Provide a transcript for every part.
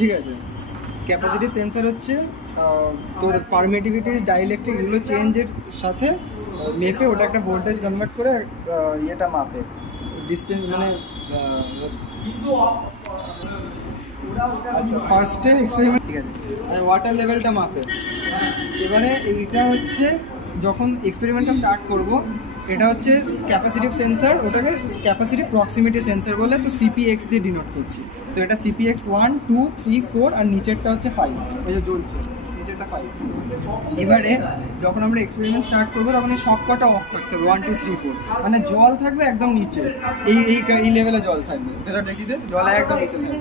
ঠিক আছে। Capacitive sensor হচ্ছে তোর পারমিটিভিটি, ডাইইলেকট্রিক এগুলো চেঞ্জের সাথে মেপে ওটা একটা ভোল্টেজ কনভার্ট করে ইয়েটা মাপে, ডিস্টেন্স মানে আচ্ছা ফার্স্টে এক্সপেরিমেন্ট, ঠিক আছে, ওয়াটার লেভেলটা মাপে। এবারে এইটা হচ্ছে যখন এক্সপেরিমেন্টটা স্টার্ট করব, এটা হচ্ছে ক্যাপাসিটিভ সেন্সার, ওটাকে ক্যাপাসিটিভ প্রক্সিমিটি সেন্সার বলে, তো সিপিএক্স দিয়ে ডিনোট করছি। তো এটা সিপিএক্স 1 2 3 4 আর নিচেরটা হচ্ছে 5, এই যে জ্বলছে নিচেরটা 5। এবারে যখন আমরা এক্সপেরিমেন্ট স্টার্ট করবো তখন এই সব কটা অফ থাকতে হবে, 1 2 3 4, মানে জল থাকবে একদম নিচে, এই লেভেলে জল থাকবে, এটা দেখি দে, জল একদম নিচে থাকবে,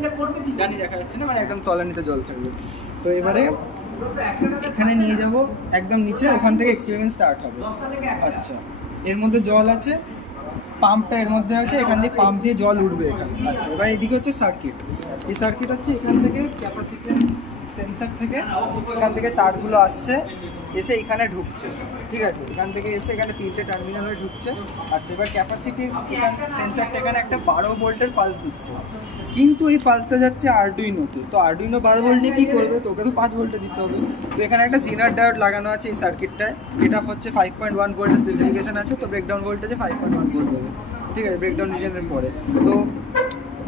জানি দেখা যাচ্ছে না, মানে একদম তলার নিচে জল থাকবে। তো এবারে এখানে নিয়ে যাব একদম নিচে, ওখান থেকে এক্সপেরিমেন্ট স্টার্ট হবে। আচ্ছা, এর মধ্যে জল আছে, পাম্পটা এর মধ্যে আছে, এখান থেকে পাম্প দিয়ে জল উঠবে এখানে। আচ্ছা, এবার এদিকে হচ্ছে সার্কিট, এই সার্কিট হচ্ছে এখান থেকে ক্যাপাসিটেন্স সেন্সার থেকে, এখান থেকে তারগুলো আসছে, এসে এখানে ঢুকছে, ঠিক আছে, এখান থেকে এসে এখানে 3টে টার্মিনাল হয়ে ঢুকছে। আচ্ছা, এবার ক্যাপাসিটিভ সেন্সারটা এখানে একটা 12 ভোল্টের পালস দিচ্ছে, কিন্তু এই পালসটা যাচ্ছে আরডুইনোতে। তো আরডুইনো 12 ভোল্ট নিয়ে কী করবে, তো ওকে তো 5 ভোল্টে দিতে হবে। তো এখানে একটা জিনার ডায়োড লাগানো আছে এই সার্কিটটায়, এটা হচ্ছে 5.1 ভোল্টের স্পেসিফিকেশন আছে, তো ব্রেকডাউন ভোল্টেজে 5.1 ভোল্ট দেবে, ঠিক আছে, ব্রেকডাউন রিজনের পরে। তো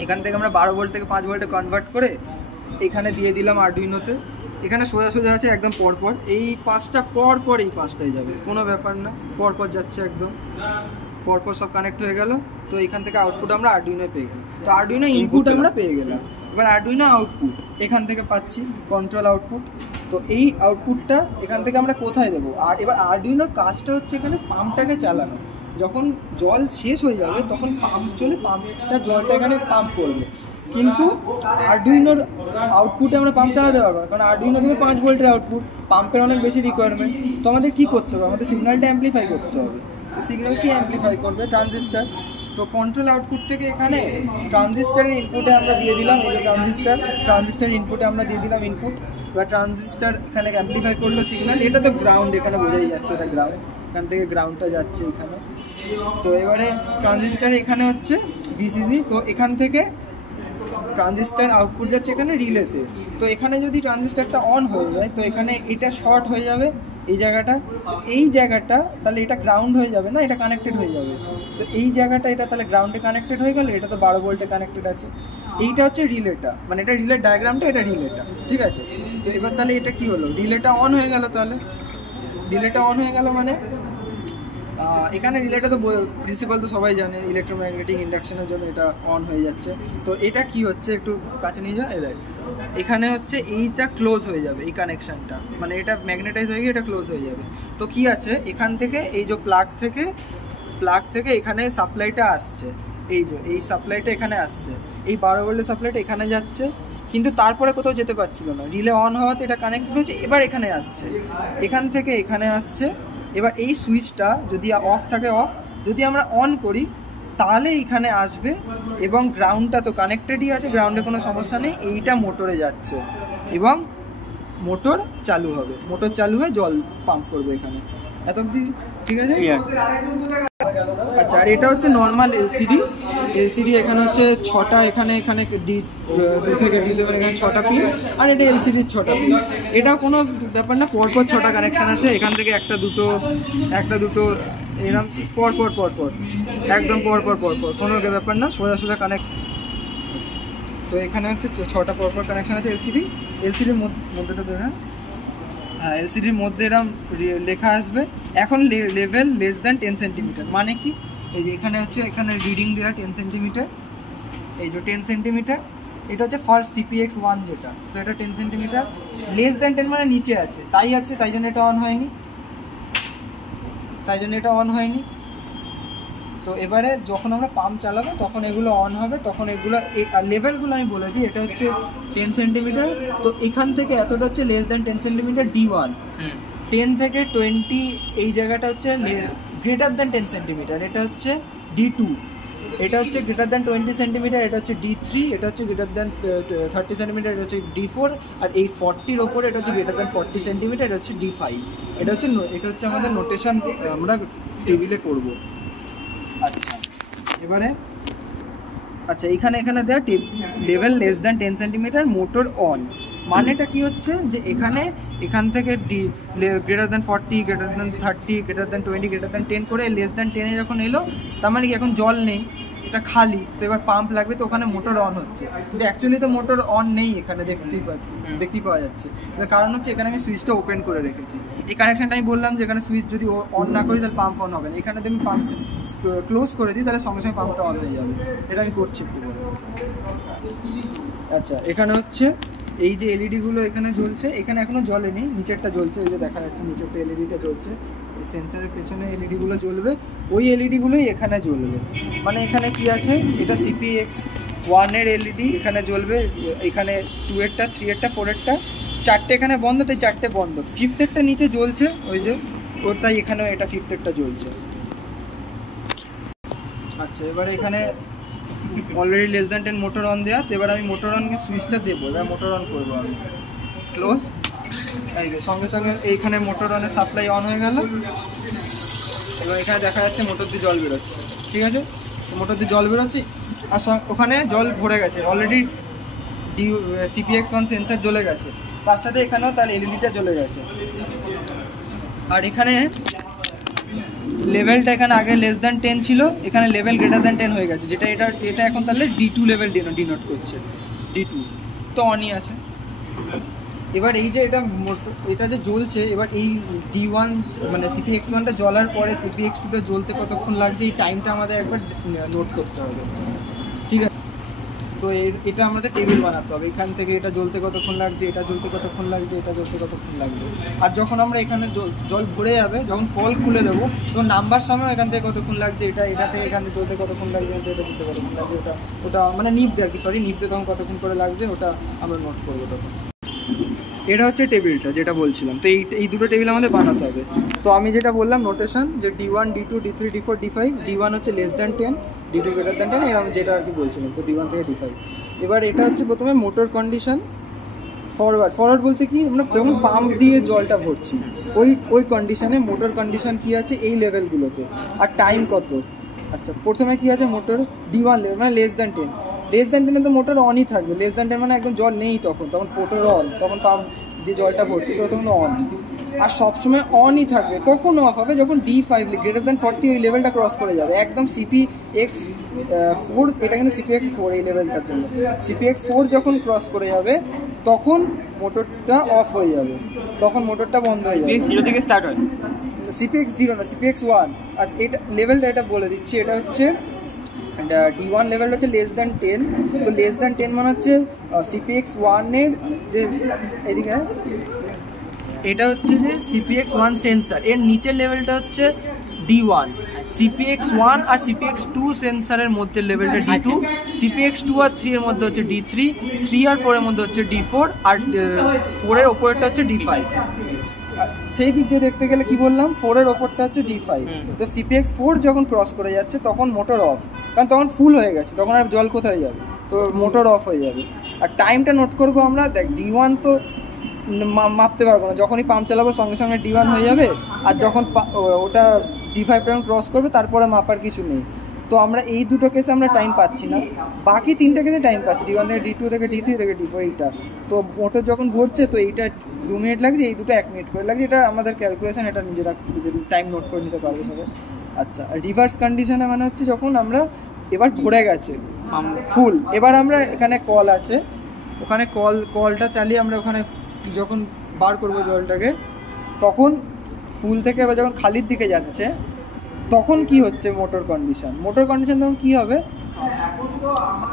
এখান থেকে আমরা 12 ভোল্ট থেকে 5 ভোল্টে কনভার্ট করে এখানে দিয়ে দিলাম আরডুইনোতে। এখানে সোজা সোজা আছে একদম পরপর, এই 5টা পরপর এই 5টায় যাবে, কোনো ব্যাপার না, পরপর যাচ্ছে একদম পরপর, সব কানেক্ট হয়ে গেল। তো এখান থেকে আউটপুট আমরা আরডুইনোয় পেয়ে গেলাম, তো আরডুইনো ইনপুট আমরা পেয়ে গেলাম। এবার আরডুইনো আউটপুট এখান থেকে পাচ্ছি, কন্ট্রোল আউটপুট। তো এই আউটপুটটা এখান থেকে আমরা কোথায় দেবো, আর এবার আরডুইনোর কাজটা হচ্ছে এখানে পাম্পটাকে চালানো। যখন জল শেষ হয়ে যাবে তখন পাম্প চলে, পাম্পটা জলটা এখানে পাম্প করবে, কিন্তু আরডুইনোর আউটপুটে আমরা পাম্প চালাতে পারবো না, কারণ আরডুইনো দেবে 5 ভোল্টের আউটপুট, পাম্পের অনেক বেশি রিকোয়ারমেন্ট। তো আমাদের কী করতে হবে, আমাদের সিগন্যালটা অ্যাম্পলিফাই করতে হবে। সিগন্যাল কি অ্যাম্পলিফাই করবে, ট্রানজিস্টার। তো কন্ট্রোল আউটপুট থেকে এখানে ট্রানজিস্টারের ইনপুটে আমরা দিয়ে দিলাম, এই যে ট্রানজিস্টারের ইনপুটে আমরা দিয়ে দিলাম ইনপুট। এবার ট্রানজিস্টার এখানে অ্যাম্পলিফাই করলো সিগন্যাল, এটা তো গ্রাউন্ড, এখানে বোঝাই যাচ্ছে এটা গ্রাউন্ড, এখান থেকে গ্রাউন্ডটা যাচ্ছে এখানে। তো এবারে ট্রানজিস্টার এখানে হচ্ছে ভিসিসি, তো এখান থেকে ট্রানজিস্টার আউটপুট যাচ্ছে এখানে রিলেতে। তো এখানে যদি ট্রানজিস্টারটা অন হয়ে যায় তো এখানে এটা শর্ট হয়ে যাবে এই জায়গাটা, তো এই জায়গাটা তাহলে এটা গ্রাউন্ড হয়ে যাবে না, এটা কানেক্টেড হয়ে যাবে। তো এই জায়গাটা এটা তাহলে গ্রাউন্ডে কানেক্টেড হয়ে গেল, এটা তো 12 ভোল্টে কানেক্টেড আছে। এইটা হচ্ছে রিলেটা, মানে এটা রিলে ডায়াগ্রামটা, এটা রিলেটা, ঠিক আছে। তো এবার তাহলে এটা কি হলো, রিলেটা অন হয়ে গেল, তাহলে রিলেটা অন হয়ে গেল মানে এখানে রিলেটা তো প্রিন্সিপাল তো সবাই জানে, ইলেকট্রোম্যাগনেটিক ইন্ডাকশনের জন্য এটা অন হয়ে যাচ্ছে। তো এটা কি হচ্ছে, একটু কাছে নিয়ে যাও, এই দেখ, এখানে হচ্ছে এইটা ক্লোজ হয়ে যাবে, এই কানেকশানটা, মানে এটা ম্যাগনেটাইজ হয়ে গিয়ে এটা ক্লোজ হয়ে যাবে। তো কি আছে এখান থেকে, এই যে প্লাগ থেকে এখানে সাপ্লাইটা আসছে, এই যে এই সাপ্লাইটা এখানে আসছে, এই 12 ভোল্টের সাপ্লাইটা এখানে যাচ্ছে, কিন্তু তারপরে কোথাও যেতে পারছিল না, রিলে অন হওয়াতে এটা কানেক্টেড হচ্ছে, এবার এখানে আসছে, এখান থেকে এখানে আসছে। এবার এই সুইচটা যদি অফ থাকে অফ, যদি আমরা অন করি তাহলে এখানে আসবে, এবং গ্রাউন্ডটা তো কানেক্টেডই আছে, গ্রাউন্ডে কোনো সমস্যা নেই, এইটা মোটরে যাচ্ছে এবং মোটর চালু হবে, মোটর চালু হয়ে জল পাম্প করবে এখানে। এত অবধি ঠিক আছে? আচ্ছা, আর এটা হচ্ছে নর্মাল এলসিডি, এখানে হচ্ছে 6টা, এখানে D2 থেকে D7 এখানে 6টা পিন, আর এটা এলসিডির 6টা পিন। এটা কোনো ব্যাপার না, পরপর 6টা কানেকশান আছে, এখান থেকে একটা দুটো এরকম পরপর একদম পরপর কোনো ব্যাপার না, সোজা কানেক্ট। তো এখানে হচ্ছে 6টা পরপর কানেকশান আছে এলসিডির মধ্যেটা দেখেন, হ্যাঁ, এলসিডির মধ্যে এরকম লেখা আসবে এখন লেভেল লেস দ্যান 10 সেন্টিমিটার, মানে কি, এই যে এখানে হচ্ছে এখানে রিডিং দেওয়া 10 সেন্টিমিটার, এই যে 10 সেন্টিমিটার, এটা হচ্ছে ফার্স্ট সিপিএক্স 1 যেটা, তো এটা 10 সেন্টিমিটার, লেস দ্যান 10 মানে নিচে আছে, তাই জন্য এটা অন হয়নি, তো এবারে যখন আমরা পাম্প চালাবো তখন এগুলো অন হবে, তখন এগুলো লেভেলগুলো আমি বলে দিই, এটা হচ্ছে 10 সেন্টিমিটার, তো এখান থেকে এতটা হচ্ছে লেস দ্যান 10 সেন্টিমিটার D1, 10 থেকে 20 এই জায়গাটা হচ্ছে গ্রেটার দ্যান 10 সেন্টিমিটার, এটা হচ্ছে D2, এটা হচ্ছে গ্রেটার দ্যান 20 সেন্টিমিটার, এটা হচ্ছে D3, এটা হচ্ছে গ্রেটার দ্যান 30 সেন্টিমিটার, এটা হচ্ছে D4, আর এই 40-র ওপরে এটা হচ্ছে গ্রেটার দ্যান 40 সেন্টিমিটার, এটা হচ্ছে D5। এটা হচ্ছে আমাদের নোটেশন, আমরা টেবিলে করব। আচ্ছা, এবারে আচ্ছা এখানে দেওয়া level less than 10 centimetre motor on, মানেটা কি হচ্ছে যে এখান থেকে greater than 40, greater than 30, greater than 20, greater than 10 করে লেস দ্যান 10-এ যখন এলো, তার মানে কি এখন জল নেই, এটা খালি, তো এবার পাম্প লাগবে, তো ওখানে মোটর অন হচ্ছে। কিন্তু অ্যাকচুয়ালি তো মোটর অন নেই, এখানে দেখতেই পাওয়া যাচ্ছে। তার কারণ হচ্ছে এখানে আমি সুইচটা ওপেন করে রেখেছি। এই কানেকশানটা আমি বললাম যে এখানে সুইচ যদি অন না করি তাহলে পাম্প অন হবে না, এখানে যদি আমি পাম্প ক্লোজ করে দিই তাহলে সঙ্গে সঙ্গে পাম্পটা অন হয়ে যাবে। এটা আমি করছি একটু করে। আচ্ছা এখানে হচ্ছে এই যে এলইডিগুলো এখানে জ্বলছে, এখানে এখনও জ্বলেনি, নিচেরটা জ্বলছে, এই যে দেখা যাচ্ছে নিচেরটা এলইডিটা জ্বলছে, এই সেন্সারের পেছনে এলইডিগুলো জ্বলবে, ওই এলইডিগুলোই এখানে জ্বলবে। মানে এখানে কি আছে, এটা CPX1-এর এলইডি এখানে জ্বলবে, এখানে 2-এরটা, 3-এরটা, 4-এরটা, 4টে এখানে বন্ধ, তাই 4টে বন্ধ। 5th-এরটা নিচে জ্বলছে ওই যে ওর, তাই এখানেও এটা 5th-এরটা জ্বলছে। আচ্ছা এবারে এখানে already less than 10 motor on দেওয়া, তো এবার আমি মোটর অন সুইচটা দেবো, এবার মোটর অন করবো আমি, ক্লোজ। এই সঙ্গে সঙ্গে এইখানে মোটর অনের সাপ্লাই অন হয়ে গেল, এবং এখানে দেখা যাচ্ছে মোটর দিয়ে জল বেরোচ্ছে। ঠিক আছে, মোটর দিয়ে জল বেরোচ্ছে, আর ওখানে জল ভরে গেছে অলরেডি, CPX1 সেন্সার জ্বলে গেছে, তার সাথে এখানেও তার এলইডিটা জ্বলে গেছে। আর এখানে লেভেলটা এখানে আগে লেস দ্যান 10 ছিল, এখানে লেভেল গ্রেটার দ্যান 10 হয়ে গেছে, যেটা এটা এখন তাহলে D2 লেভেল ডিনোট করছে, D2 তো অনই আছে। এবার এই যে এটা যে জ্বলছে, এবার এই D1 মানে CPX1টা জ্বলার পরে CPX2টা জ্বলতে কতক্ষণ লাগছে, এই টাইমটা আমাদের একবার নোট করতে হবে। ঠিক আছে, তো এটা আমাদের টেবিল বানাতে হবে, এখান থেকে এটা জ্বলতে কতক্ষণ লাগছে, এটা জ্বলতে কতক্ষণ লাগছে, এটা জ্বলতে কতক্ষণ লাগবে। আর যখন আমরা এখানে জল ভরে যাবে, যখন কল খুলে দেবো, তখন নাম্বার সময় এখান থেকে কতক্ষণ লাগছে, এটা থেকে এখান থেকে জ্বলতে কতক্ষণ লাগছে, এটা জ্বলতে কতক্ষণ লাগছে, ওটা মানে নিপতে আর কি, নিপতে তখন কতক্ষণ করে লাগছে ওটা আমরা নোট করবো তখন। এটা হচ্ছে টেবিলটা যেটা বলছিলাম, তো এই দুটো টেবিল আমাদের বানাতে হবে। তো আমি যেটা বললাম নোটেশন, যে D1, D2, D3, D4, D5, D1 হচ্ছে less than 10, D2 greater than 10, এরকম যেটা আর কি বলছিলাম, তো D1 থেকে D5। এবার এটা হচ্ছে প্রথমে মোটর কন্ডিশন, ফরওয়ার্ড বলতে কি, আমরা যখন পাম্প দিয়ে জলটা ভরছি ওই কন্ডিশনে মোটর কন্ডিশন কি আছে এই লেভেলগুলোতে, আর টাইম কত। আচ্ছা প্রথমে কি আছে, মোটর D1 লেভেল মানে লেস দ্যান 10, লেস দ্যান 10 তো মোটর অনই থাকবে, লেস দ্যান 10 মানে একদম জল নেই, তখন মোটর অন, তখন পাম্প দিয়ে জলটা ভরছি তো তখন অন, আর সবসময় অনই থাকবে। কখন অফ হবে, যখন D5 গ্রেটার দ্যান 40 ওই লেভেলটা ক্রস করে যাবে, একদম CPX4, এটা কিন্তু CPX4 এই লেভেলটার জন্য, CPX4 যখন ক্রস করে যাবে তখন মোটরটা অফ হয়ে যাবে, তখন মোটরটা বন্ধ হয়ে যাবে। CPX0 থেকে স্টার্ট হয়, CPX0 না, CPX1। আর এটা লেভেলটা এটা বলে দিচ্ছি, এটা হচ্ছে D1 লেভেলটা হচ্ছে লেস দ্যান 10, তো লেস দ্যান 10 মানে হচ্ছে CPX1-এর যে এদিকে, এটা হচ্ছে যে CPX1 সেন্সার, এর নিচের লেভেলটা হচ্ছে D1, CPX1 আর CPX2 সেন্সারের মধ্যে লেভেলটা D2, CPX2 আর 3 এর মধ্যে হচ্ছে D3, 3 আর 4 এর মধ্যে হচ্ছে D4, আর 4 এর ওপরেরটা হচ্ছে D5। সেই দিক দিয়ে দেখতে গেলে কি বললাম, 4 এর ওপরটা হচ্ছে D5। তো CPX4 যখন ক্রস করে যাচ্ছে তখন মোটর অফ, কারণ তখন ফুল হয়ে গেছে, তখন আর জল কোথায় যাবে, তো মোটর অফ হয়ে যাবে। আর টাইমটা নোট করবো আমরা, দেখ D1 তো মাপতে পারবো না, যখনই পাম্প চালাবো সঙ্গে সঙ্গে D1 হয়ে যাবে, আর যখন ওটা D5 যখন ক্রস করবে তারপরে মাপার কিছু নেই। তো আমরা এই দুটো কেসে আমরা টাইম পাচ্ছি না, বাকি 3টে কেসে টাইম পাচ্ছি, D1 থেকে D2 থেকে D3 থেকে D4 এইটা। তো মোটর যখন ভরছে তো এইটা 2 মিনিট লাগছে, এই দুটো 1 মিনিট করে লাগছে, এটা আমাদের ক্যালকুলেশন, এটা নিজেরা টাইম নোট করে নিতে পারবে সবাই। আচ্ছা রিভার্স কন্ডিশনে মানে হচ্ছে যখন আমরা এবার ভরে গেছে ফুল, এবার আমরা এখানে কল আছে, ওখানে কলটা চালিয়ে আমরা ওখানে যখন বার করবো জলটাকে, তখন ফুল থেকে এবার যখন খালির দিকে যাচ্ছে তখন কি হচ্ছে মোটর কন্ডিশন তখন কি হবে,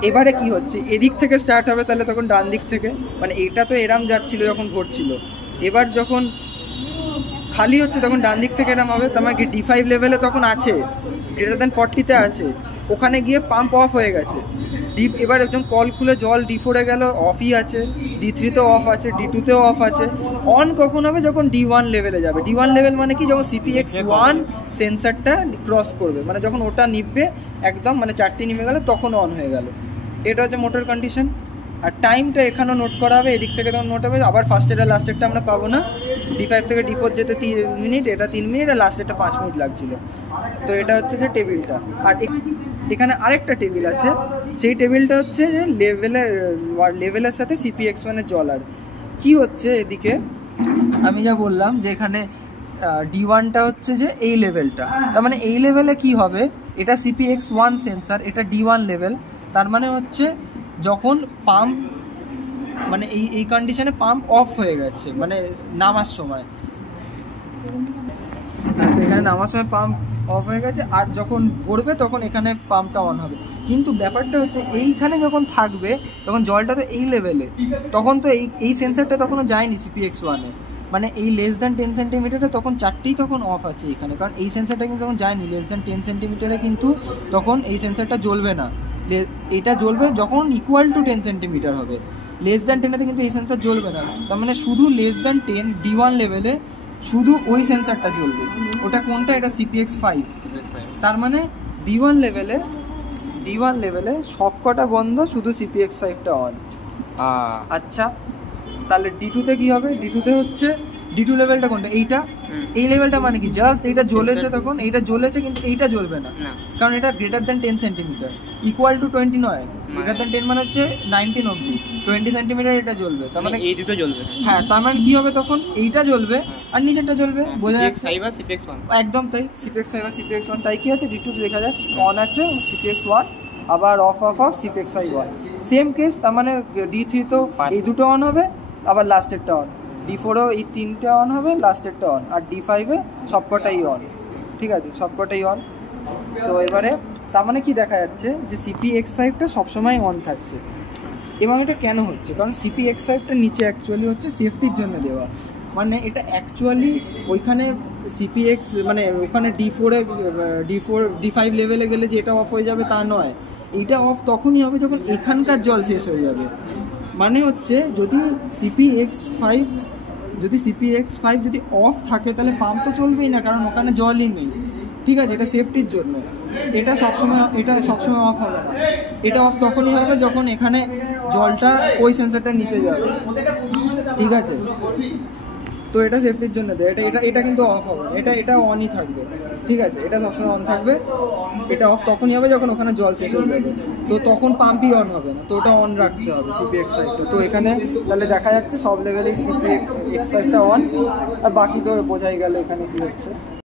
এবারে কি হচ্ছে, এদিক থেকে স্টার্ট হবে, তাহলে তখন ডান দিক থেকে, মানে এটা তো এরাম যাচ্ছিল যখন ভরছিল, এবার যখন খালি হচ্ছে তখন ডান দিক থেকে এরাম হবে, তোমার কি D5 লেভেলে তখন আছে, গ্রেটার দ্যান 40-তে আছে, ওখানে গিয়ে পাম্প অফ হয়ে গেছে, এবার একজন কল খুলে জল D4-এ গেল, অফই আছে, D3-তেও অফ আছে, D2-তেও অফ আছে। অন কখন হবে, যখন D1 লেভেলে যাবে। D1 লেভেল মানে কি, যখন CPX1 সেন্সারটা ক্রস করবে, মানে যখন ওটা নিববে একদম, মানে 4টে নিমে গেল তখন অন হয়ে গেল। এটা হচ্ছে মোটর কন্ডিশন। আর টাইমটা এখানেও নোট করা হবে, এদিক থেকে তখন নোট হবে, আবার ফার্স্টের আর লাস্টেরটা আমরা পাবো না, D5 থেকে D4 যেতে 3 মিনিট, এটা 3 মিনিট, আর লাস্টেরটা 5 মিনিট লাগছিল। তো এটা হচ্ছে যে টেবিলটা। আর এখানে আরেকটা টেবিল আছে, সেই টেবিলটা হচ্ছে যে লেভেলের সাথে CPX1 এর জলার। কি হচ্ছে এদিকে আমি যা বললাম যে এখানে D1টা হচ্ছে যে এই লেভেলটা, তার মানে এই লেভেলে কি হবে, এটা CPX1 সেন্সার, এটা D1 লেভেল, তার মানে হচ্ছে যখন পাম্প মানে এই কন্ডিশনে পাম্প অফ হয়ে গেছে মানে নামার সময়, তো এখানে নামার সময় পাম্প অফ হয়ে গেছে, আর যখন ভরবে তখন এখানে পাম্পটা অন হবে। কিন্তু ব্যাপারটা হচ্ছে এইখানে যখন থাকবে তখন জলটা তো এই লেভেলে, তখন তো এই সেন্সারটা তখনও যায়নি CPX1-এ, মানে এই লেস দ্যান 10 সেন্টিমিটারে তখন চারটেই তখন অফ আছে এখানে, কারণ এই সেন্সারটা কিন্তু তখন যায়নি লেস দ্যান 10 সেন্টিমিটারে, কিন্তু তখন এই সেন্সারটা জ্বলবে না, এটা জ্বলবে যখন ইকুয়াল টু 10 সেন্টিমিটার হবে, লেস দ্যান 10-এতে কিন্তু এই সেন্সার জ্বলবে না। তার মানে শুধু লেস দ্যান 10 D1 লেভেলে শুধু ওই সেন্সারটা জ্বলবে, ওটা কোনটা, এটা CPX5। তার মানে D1 লেভেলে সবকটা বন্ধ, শুধু CPX5টা অন। আচ্ছা তাহলে D2-তে কি হবে, D2-তে হচ্ছে D2 লেভেলটা কোনটা, এইটা, এই লেভেলটা মানে কি জাস্ট এইটা জ্বলেছে, তখন এইটা জ্বলেছে কিন্তু এইটা জ্বলবে না, কারণ এটা greater than 10 centimetre, equal to 20 নয়, গ্রেটার দ্যান 10 মানে হচ্ছে 19 অবধি, 20 সেন্টিমিটার এটা জ্বলবে, তার মানে এই দুটো জ্বলবে। হ্যাঁ, তার মানে কি হবে, তখন এইটা জ্বলবে আর নিচেরটা জ্বলবে, বোঝা যাচ্ছে? CPX1 একদম তাই, CPX5 আর CPX1, তাই কি আছে D2-তে দেখা যাক অন আছে CPX1, আবার of CPX5 on, same case, তার মানে D3 তো এই দুটো অন হবে, আবার লাস্টেরটা অন, D4-ও এই তিনটে অন হবে, লাস্টেরটা অন, আর D5-এ সবকটাই অন, ঠিক আছে, সবকটাই অন। তো এবারে তার মানে কি দেখা যাচ্ছে যে CPX5টা সবসময় অন থাকছে, এবং এটা কেন হচ্ছে, কারণ CPX5টা নিচে অ্যাকচুয়ালি হচ্ছে সেফটির জন্য দেওয়া, মানে এটা অ্যাকচুয়ালি ওইখানে CPX মানে ওখানে D5 লেভেলে গেলে যে এটা অফ হয়ে যাবে তা নয়, এটা অফ তখনই হবে যখন এখানকার জল শেষ হয়ে যাবে, মানে হচ্ছে যদি CPX5 যদি অফ থাকে তাহলে পাম্প তো চলবেই না, কারণ ওখানে জলই নেই, ঠিক আছে, এটা সেফটির জন্য, এটা সবসময় অফ হবে না, এটা অফ তখনই হবে যখন এখানে জলটা ওই সেন্সারটার নিচে যাবে, ঠিক আছে, তো এটা সেফটির জন্য দেয়, এটা কিন্তু অফ হবে না, এটা অনই থাকবে, ঠিক আছে, এটা সবসময় অন থাকবে, এটা অফ তখনই হবে যখন ওখানে জল শেষ হয়ে যাবে, তো তখন পাম্পই অন হবে না, তো ওটা অন রাখতে হবে CPX5টা। তো এখানে তাহলে দেখা যাচ্ছে সব লেভেলেই CPX5টা অন, আর বাকি তো বোঝাই গেল এখানে কি হচ্ছে।